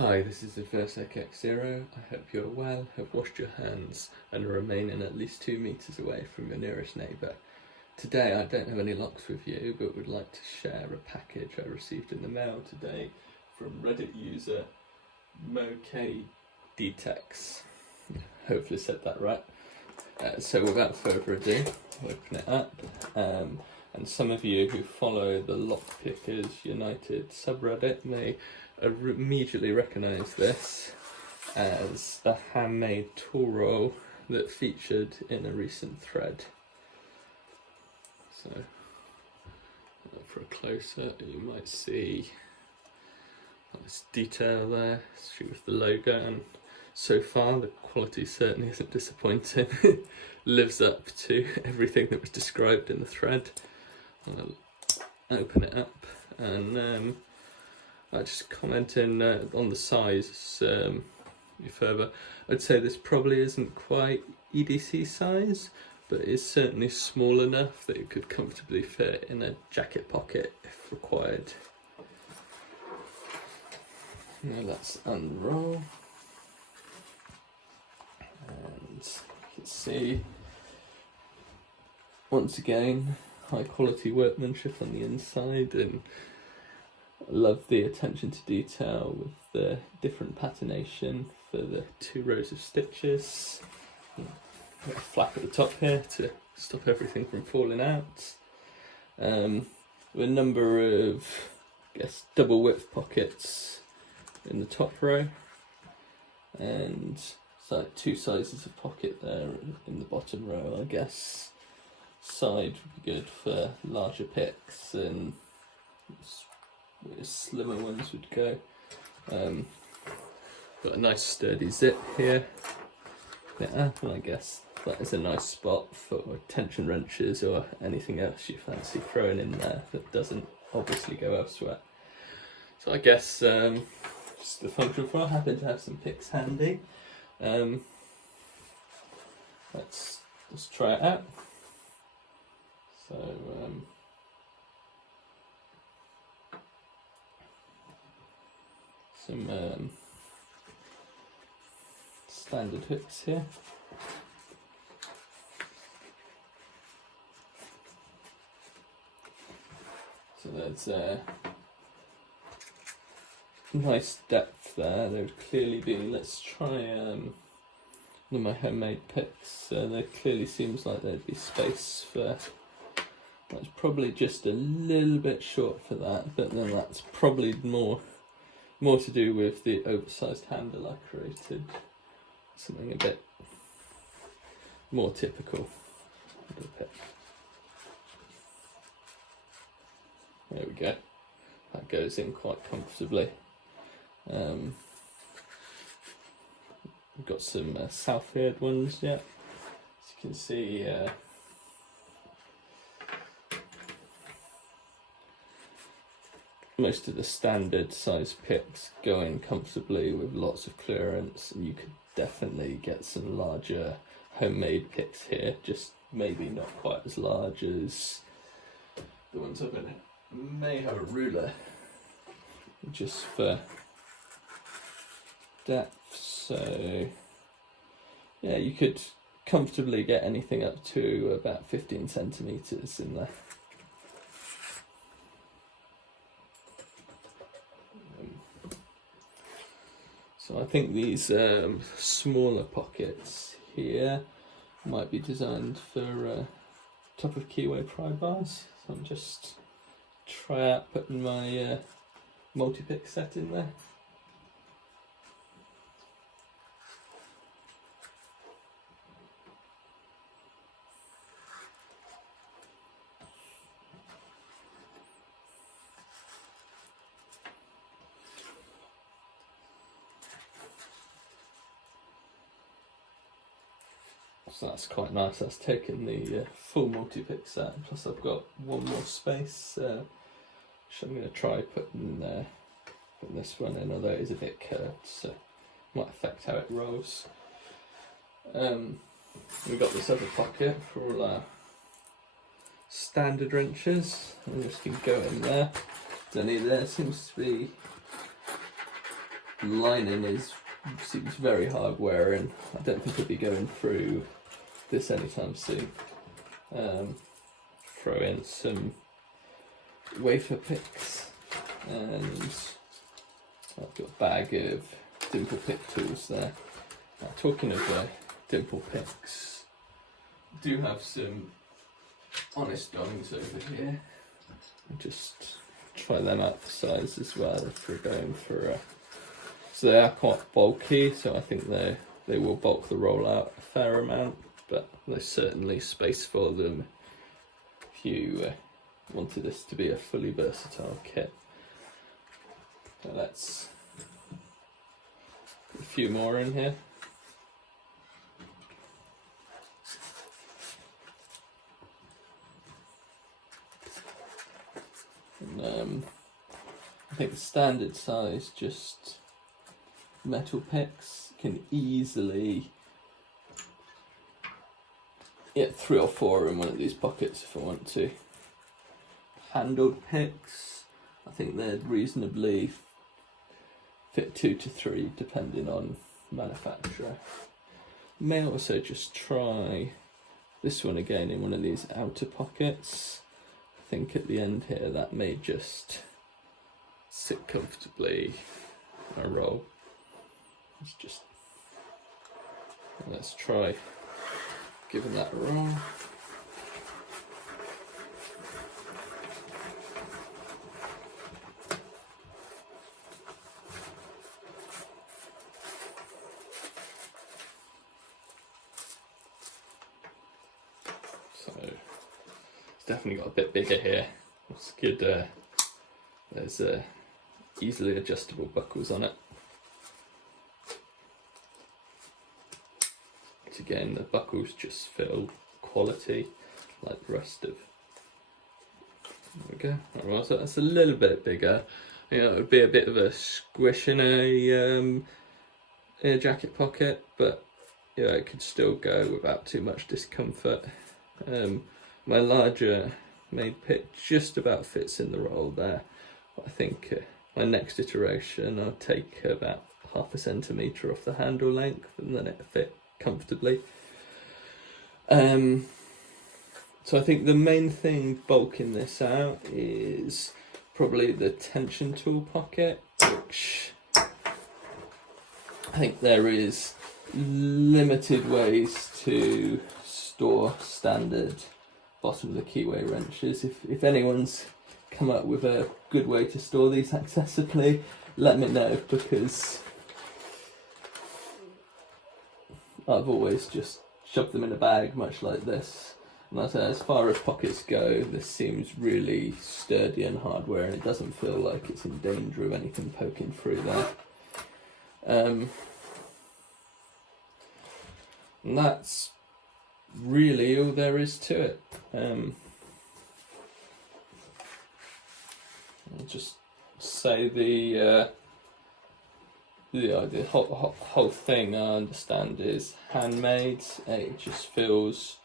Hi, this is aesthetically. I hope you're well, have washed your hands and are remaining at least 2 meters away from your nearest neighbour. Today I don't have any locks with you, but would like to share a package I received in the mail today from Reddit user moKdtex's. Hopefully said that right. So without further ado, I'll open it up. And some of you who follow the Lockpickers United subreddit may immediately recognise this as a handmade tool roll that featured in a recent thread. So, for a close-up, you might see this detail there, with the logo, and so far the quality certainly isn't disappointing. It lives up to everything that was described in the thread. I'll open it up and I just commenting on the size further. I'd say this probably isn't quite EDC size, but it's certainly small enough that it could comfortably fit in a jacket pocket if required. Now let's unroll, and you can see once again high quality workmanship on the inside, and I love the attention to detail with the different patternation for the 2 rows of stitches. Got a flap at the top here to stop everything from falling out. With a number of, double width pockets in the top row, and it's like 2 sizes of pocket there in the bottom row. I guess side would be good for larger picks, and where slimmer ones would go. Got a nice sturdy zip here. Yeah, and I guess that is a nice spot for tension wrenches or anything else you fancy throwing in there that doesn't obviously go elsewhere. So I guess just the function for. I happen to have some picks handy. Let's just try it out. So some standard hooks here. So there's a nice depth there. There would clearly be, let's try one of my homemade picks. There clearly seems like there'd be space for, that's probably just a little bit short for that, but then that's probably more to do with the oversized handle I created. Something a bit more typical of the pick. There we go. That goes in quite comfortably. We've got some Southfield ones, yeah. As you can see, most of the standard size picks go in comfortably with lots of clearance, and you could definitely get some larger homemade picks here, just maybe not quite as large as the ones I've been. May have a ruler just for depth, so yeah, you could comfortably get anything up to about 15 centimeters in there. So I think these smaller pockets here might be designed for top of keyway pry bars. So I'm just try out putting my multi-pick set in there. So that's quite nice. That's taken the full multi-pick set, plus I've got one more space, which I'm going to try putting this one in, although it is a bit curved, so it might affect how it rolls. We've got this other pocket for all our standard wrenches. I'm just going to go in there. There seems to be lining seems very hard wearing. I don't think I'll be going through this anytime soon. Throw in some wafer picks, and I've got a bag of dimple pick tools there. Now, talking of dimple picks, I do have some honest dongs over here. I'll just try them out for size as well if we're going for so they are quite bulky, so I think they will bulk the roll out a fair amount, but there's certainly space for them if you wanted this to be a fully versatile kit. So let's put a few more in here. And, I think the standard size, just metal picks, can easily get 3 or 4 in one of these pockets if I want to. Handled picks, I think they'd reasonably fit 2 to 3 depending on manufacturer. May also just try this one again in one of these outer pockets. I think at the end here that may just sit comfortably in a roll. Let's try giving that a roll. So it's definitely got a bit bigger here. It's good. There's easily adjustable buckles on it. Again, the buckles just feel quality like the rest of. There we go. Alright, so that's a little bit bigger. You know, it would be a bit of a squish in a jacket pocket, but yeah, it could still go without too much discomfort. My larger made pick just about fits in the roll there. But I think my next iteration I'll take about 1/2 centimetre off the handle length, and then it'll fit comfortably. So I think the main thing bulking this out is probably the tension tool pocket, which I think there is limited ways to store standard bottom of the keyway wrenches. If anyone's come up with a good way to store these accessibly, let me know, because I've always just shoved them in a bag, much like this. And as far as pockets go, this seems really sturdy and hardware, and it doesn't feel like it's in danger of anything poking through there. And that's really all there is to it. I'll just say the whole thing I understand is handmade. It just feels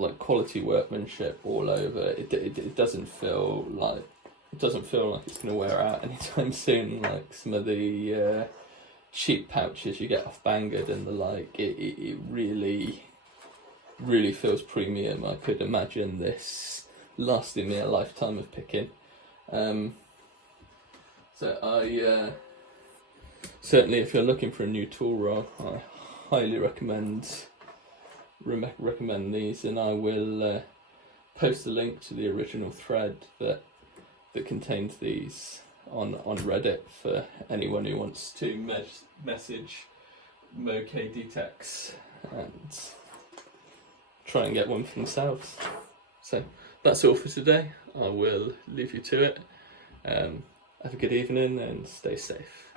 like quality workmanship all over. It doesn't feel like it's going to wear out anytime soon, like some of the cheap pouches you get off Banggood and the like. It really feels premium. I could imagine this lasting me a lifetime of picking. So I certainly, if you're looking for a new tool roll, I highly recommend these, and I will post a link to the original thread that contains these on Reddit for anyone who wants to message moKdtex's and try and get one for themselves. So that's all for today. I will leave you to it. Have a good evening and stay safe.